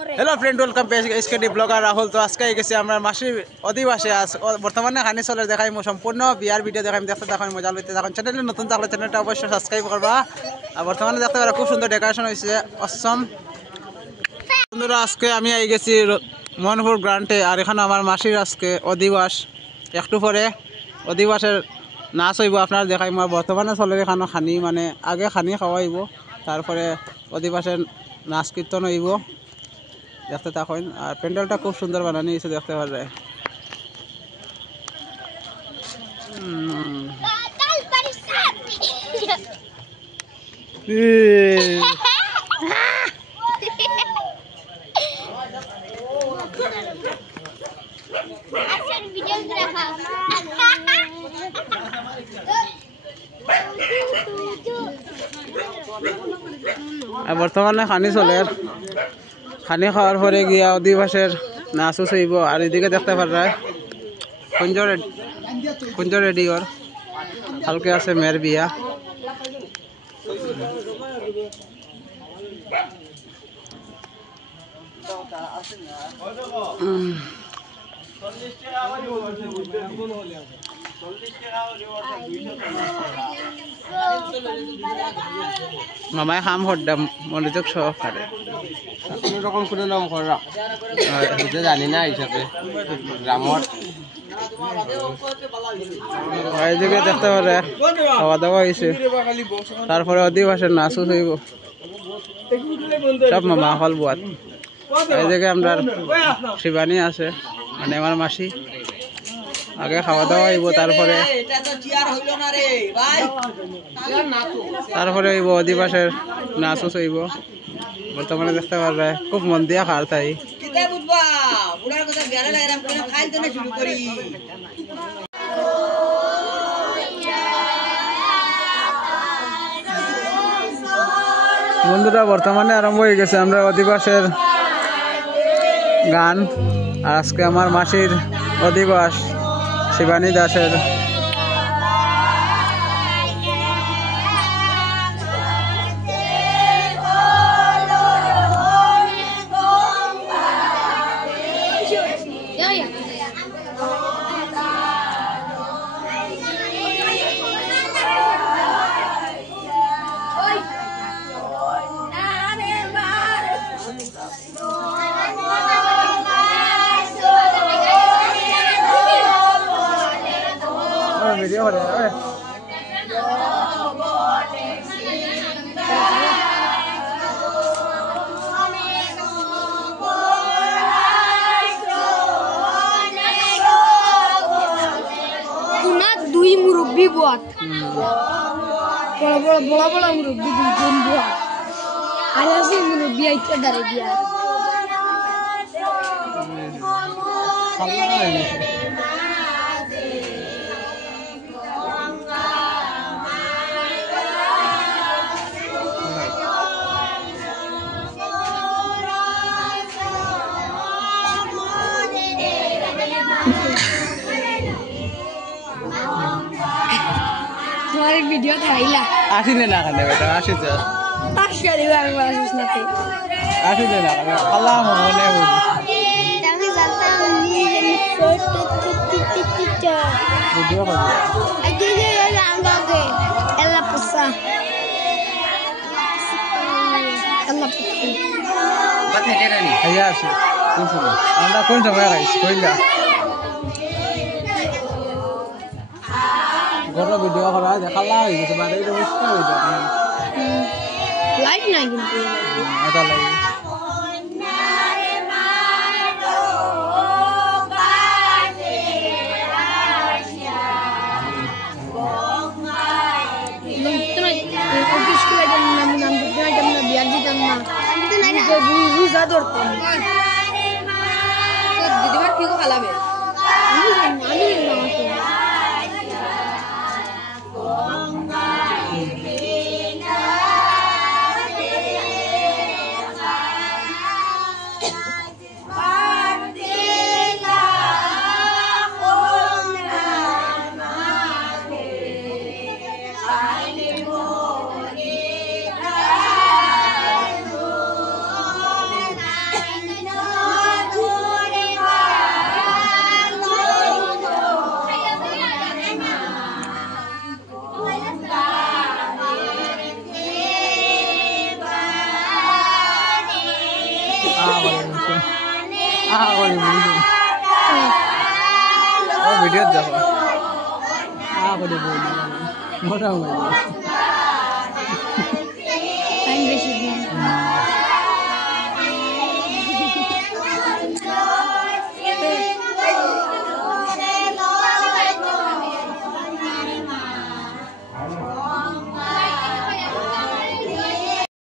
Hello friend, welcome SKD blogger Rahul. তো আজকে গেছি আমরা মাসির অধিবাসে বর্তমানে খানি চলে দেখাই সম্পূর্ণ বিয়ার ভিডিও দেখাই দেখতে তখন মজা লইতে তখন চ্যানেলে নতুন থাকলে চ্যানেলটা অবশ্যই সাবস্ক্রাইব করবা। আর বর্তমানে দেখতে পারা খুব সুন্দর ডেকোরেশন হয়েছে, অসম। বন্ধুরা, আজকে আমি আই গেছি মোহনপুর গ্রান্টে, আর এখানে আমার মাসির আজকে অধিবাস। একটু পরে অধিবাসের নাচ হইব, আপনার দেখাইব। বর্তমানে চলে এখানে খানি, মানে আগে খানি খাওয়াইব, তারপরে অধিবাসের নাচ কীর্তন হইব, দেখতে থাকুন। আর প্যান্ডেলটা খুব সুন্দর বানানো হয়েছে, দেখতে পারে। আর বর্তমানে খানি চলে, খানি খাওয়ার পরে গিয়া অধিবাসের নাচও চইব। আর এদিকে দেখতে পারা কুঞ্জ রেডিওর কালকে আছে মেয়ের বিয়া। মামায় খাম হরদাম মনোযোগ সহকারে। রকম কোনো নাম করা জানি না হিসাবে গ্রামর। এইদিকে দেখতে পারে খাওয়া দাওয়া হয়েছে, তারপরে অধিবাসের নাচও হইব, সব মামা হল বুয়াত। এইদিকে আমরা শিবানী আছে, মানে আমার মাসি। আগে খাওয়া দাওয়া হইব, তারপরে হইব অধিবাসের নাচও চইব। বর্তমানে দেখতে পারবে খুব মন দিয়া খার তাই। বন্ধুরা, বর্তমানে আরম্ভ হয়ে গেছে আমরা অধিবাসের গান। আর আজকে আমার মাসির অধিবাস, শিবানী দাসের। ভিডিও করে দুই মুরব্বী বুয়াত, বড় বড় মুরব্বী দুইজন বুয়াত, আর আছে মুরব্বী আইতে দাঁড়িয়ে দিয়া। তোমার ভিডিও খাইলা আসিলে না খানে বেটা, আসিছে তাশকা দিবা আমি আসিস না তে আসিলে না খানে আল্লাহ মনে হয়। আমি জানতাম নিজে ফটো টিটিটিটা ভিডিও করে আগে আঙ্গাগে এলা পুসা আল্লাহ পুসা বাতে দেরানি আইয়া আসে কোন সময় আমরা কোন সময় গাইস কইলা গরো ভিডিও করা দেখালা হই গেছে, মানে এটা বুঝতে হই যায় লাইট নাই কিন্তু এটা লাগে। দিদিবার কি খালাবে করে বলছি ও ভিডিও দেখো করে বলছি মোটামুটি আমি বেশি